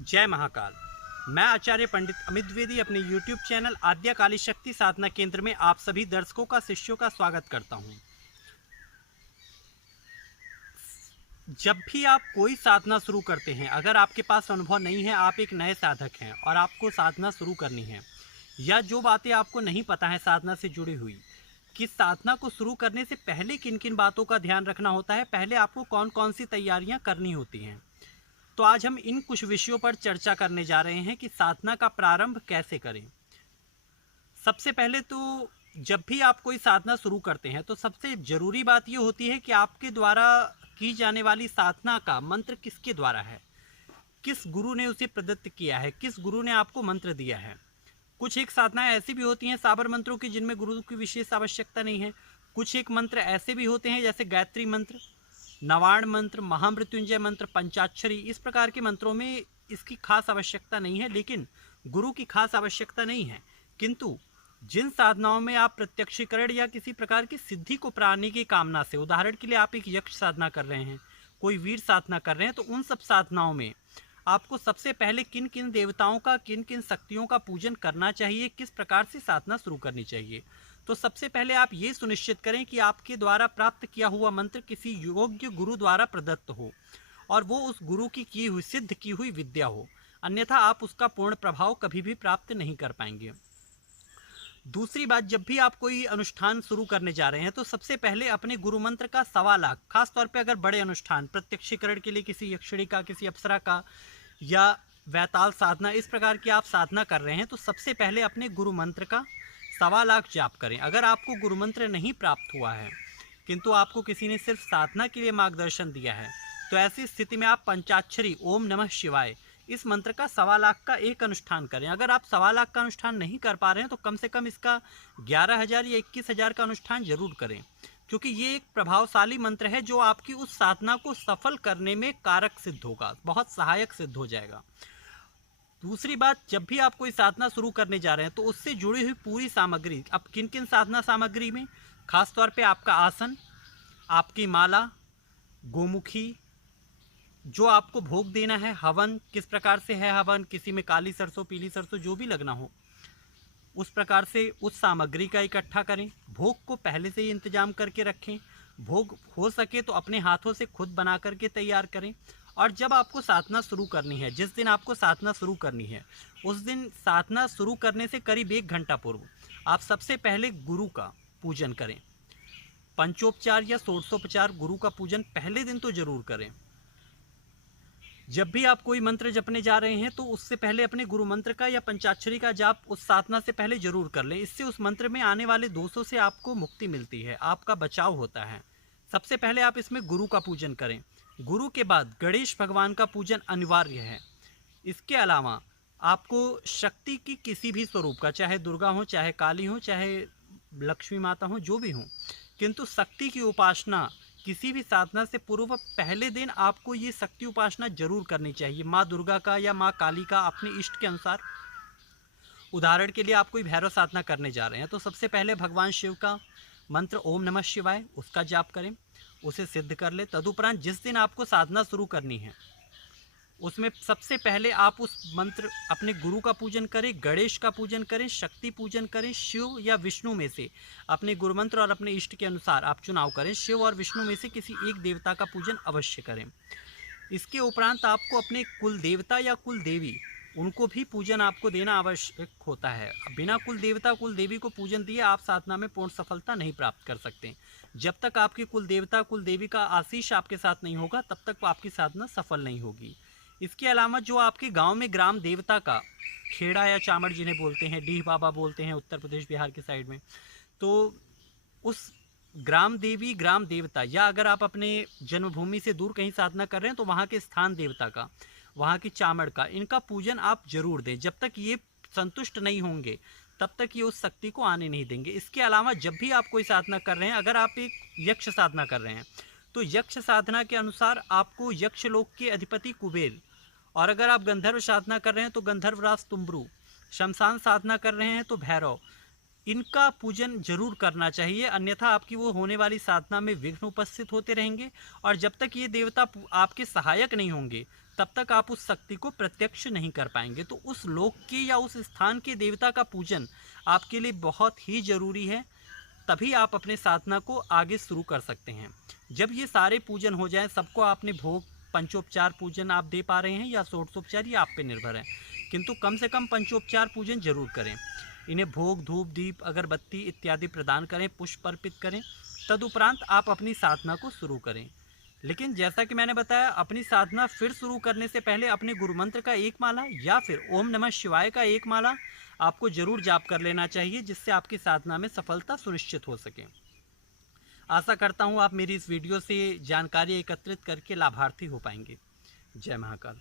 जय महाकाल। मैं आचार्य पंडित अमित द्विवेदी अपने YouTube चैनल आद्या काली शक्ति साधना केंद्र में आप सभी दर्शकों का शिष्यों का स्वागत करता हूं। जब भी आप कोई साधना शुरू करते हैं, अगर आपके पास अनुभव नहीं है, आप एक नए साधक हैं और आपको साधना शुरू करनी है, या जो बातें आपको नहीं पता है साधना से जुड़ी हुई, कि साधना को शुरू करने से पहले किन किन बातों का ध्यान रखना होता है, पहले आपको कौन कौन सी तैयारियां करनी होती हैं, तो आज हम इन कुछ विषयों पर चर्चा करने जा रहे हैं कि साधना का प्रारंभ कैसे करें। सबसे पहले तो जब भी आप कोई साधना शुरू करते हैं तो सबसे ज़रूरी बात ये होती है कि आपके द्वारा की जाने वाली साधना का मंत्र किसके द्वारा है, किस गुरु ने उसे प्रदत्त किया है, किस गुरु ने आपको मंत्र दिया है। कुछ एक साधनाएं ऐसी भी होती हैं साबर मंत्रों की जिनमें गुरु की विशेष आवश्यकता नहीं है। कुछ एक मंत्र ऐसे भी होते हैं जैसे गायत्री मंत्र, नवाण मंत्र, महामृत्युंजय मंत्र, पंचाक्षरी, इस प्रकार के मंत्रों में इसकी खास आवश्यकता नहीं है, लेकिन गुरु की खास आवश्यकता नहीं है। किंतु जिन साधनाओं में आप प्रत्यक्षीकरण या किसी प्रकार की सिद्धि को पाने की कामना से, उदाहरण के लिए आप एक यक्ष साधना कर रहे हैं, कोई वीर साधना कर रहे हैं, तो उन सब साधनाओं में आपको सबसे पहले किन किन देवताओं का, किन किन शक्तियों का पूजन करना चाहिए, किस प्रकार से साधना शुरू करनी चाहिए। तो सबसे पहले आप ये सुनिश्चित करें कि आपके द्वारा प्राप्त किया हुआ मंत्र किसी योग्य गुरु द्वारा प्रदत्त हो और वो उस गुरु की हुई सिद्ध की हुई विद्या हो, अन्यथा आप उसका पूर्ण प्रभाव कभी भी प्राप्त नहीं कर पाएंगे। दूसरी बात, जब भी आप कोई अनुष्ठान शुरू करने जा रहे हैं तो सबसे पहले अपने गुरु मंत्र का 1.25 लाख, खास तौर पे अगर बड़े अनुष्ठान प्रत्यक्षीकरण के लिए किसी यक्षिणी का, किसी अप्सरा का या वैताल साधना, इस प्रकार की आप साधना कर रहे हैं, तो सबसे पहले अपने गुरु मंत्र का 1.25 लाख जाप करें। अगर आपको गुरु मंत्र नहीं प्राप्त हुआ है किंतु आपको किसी ने सिर्फ साधना के लिए मार्गदर्शन दिया है, तो ऐसी स्थिति में आप पंचाक्षरी ओम नमः शिवाय इस मंत्र का 1.25 लाख का एक अनुष्ठान करें। अगर आप 1.25 लाख का अनुष्ठान नहीं कर पा रहे हैं तो कम से कम इसका 11,000 या 21,000 का अनुष्ठान जरूर करें, क्योंकि ये एक प्रभावशाली मंत्र है जो आपकी उस साधना को सफल करने में कारक सिद्ध होगा, बहुत सहायक सिद्ध हो जाएगा। दूसरी बात, जब भी आप कोई साधना शुरू करने जा रहे हैं तो उससे जुड़ी हुई पूरी सामग्री, अब किन किन साधना सामग्री में, खास तौर पे आपका आसन, आपकी माला, गोमुखी, जो आपको भोग देना है, हवन किस प्रकार से है, हवन किसी में काली सरसों, पीली सरसों, जो भी लगना हो उस प्रकार से उस सामग्री का इकट्ठा करें। भोग को पहले से ही इंतजाम करके रखें। भोग हो सके तो अपने हाथों से खुद बना करके तैयार करें। और जब आपको साधना शुरू करनी है, जिस दिन आपको साधना शुरू करनी है, उस दिन साधना शुरू करने से करीब 1 घंटा पूर्व आप सबसे पहले गुरु का पूजन करें। पंचोपचार या षोडशोपचार गुरु का पूजन पहले दिन तो जरूर करें। जब भी आप कोई मंत्र जपने जा रहे हैं तो उससे पहले अपने गुरु मंत्र का या पंचाक्षरी का जाप उस साधना से पहले जरूर कर लें। इससे उस मंत्र में आने वाले दोषों से आपको मुक्ति मिलती है, आपका बचाव होता है। सबसे पहले आप इसमें गुरु का पूजन करें। गुरु के बाद गणेश भगवान का पूजन अनिवार्य है। इसके अलावा आपको शक्ति की किसी भी स्वरूप का, चाहे दुर्गा हो, चाहे काली हो, चाहे लक्ष्मी माता हो, जो भी हो, किंतु शक्ति की उपासना किसी भी साधना से पूर्व पहले दिन आपको ये शक्ति उपासना जरूर करनी चाहिए। माँ दुर्गा का या माँ काली का अपने इष्ट के अनुसार। उदाहरण के लिए आप कोई भैरव साधना करने जा रहे हैं तो सबसे पहले भगवान शिव का मंत्र ओम नमः शिवाय, उसका जाप करें, उसे सिद्ध कर ले। तदुपरांत जिस दिन आपको साधना शुरू करनी है उसमें सबसे पहले आप उस मंत्र, अपने गुरु का पूजन करें, गणेश का पूजन करें, शक्ति पूजन करें, शिव या विष्णु में से अपने गुरु मंत्र और अपने इष्ट के अनुसार आप चुनाव करें। शिव और विष्णु में से किसी एक देवता का पूजन अवश्य करें। इसके उपरांत आपको अपने कुल देवता या कुल देवी, उनको भी पूजन आपको देना आवश्यक होता है। बिना कुल देवता कुल देवी को पूजन दिए आप साधना में पूर्ण सफलता नहीं प्राप्त कर सकते। जब तक आपके कुल देवता कुल देवी का आशीष आपके साथ नहीं होगा तब तक आपकी साधना सफल नहीं होगी। इसके अलावा जो आपके गांव में ग्राम देवता का, खेड़ा या चामड़ जिन्हें बोलते हैं, डीह बाबा बोलते हैं उत्तर प्रदेश बिहार के साइड में, तो उस ग्राम देवी ग्राम देवता, या अगर आप अपने जन्मभूमि से दूर कहीं साधना कर रहे हैं तो वहाँ के स्थान देवता का, वहाँ की चामड़ का, इनका पूजन आप जरूर दें। जब तक ये संतुष्ट नहीं होंगे तब तक ये उस शक्ति को आने नहीं देंगे। इसके अलावा जब भी आप कोई साधना कर रहे हैं, अगर आप एक यक्ष साधना कर रहे हैं तो यक्ष साधना के अनुसार आपको यक्ष लोक के अधिपति कुबेर, और अगर आप गंधर्व साधना कर रहे हैं तो गंधर्वराज तुम्बरू, शमशान साधना कर रहे हैं तो भैरव, इनका पूजन जरूर करना चाहिए, अन्यथा आपकी वो होने वाली साधना में विघ्न उपस्थित होते रहेंगे। और जब तक ये देवता आपके सहायक नहीं होंगे तब तक आप उस शक्ति को प्रत्यक्ष नहीं कर पाएंगे। तो उस लोक के या उस स्थान के देवता का पूजन आपके लिए बहुत ही जरूरी है, तभी आप अपने साधना को आगे शुरू कर सकते हैं। जब ये सारे पूजन हो जाएं, सबको आपने भोग पंचोपचार पूजन आप दे पा रहे हैं या षोडशोपचार, ये आप पे निर्भर है, किंतु कम से कम पंचोपचार पूजन जरूर करें। इन्हें भोग धूप दीप अगरबत्ती इत्यादि प्रदान करें, पुष्प अर्पित करें। तदुपरांत आप अपनी साधना को शुरू करें। लेकिन जैसा कि मैंने बताया, अपनी साधना फिर शुरू करने से पहले अपने गुरु मंत्र का एक माला या फिर ओम नमः शिवाय का एक माला आपको जरूर जाप कर लेना चाहिए, जिससे आपकी साधना में सफलता सुनिश्चित हो सके। आशा करता हूँ आप मेरी इस वीडियो से जानकारी एकत्रित करके लाभार्थी हो पाएंगे। जय महाकाल।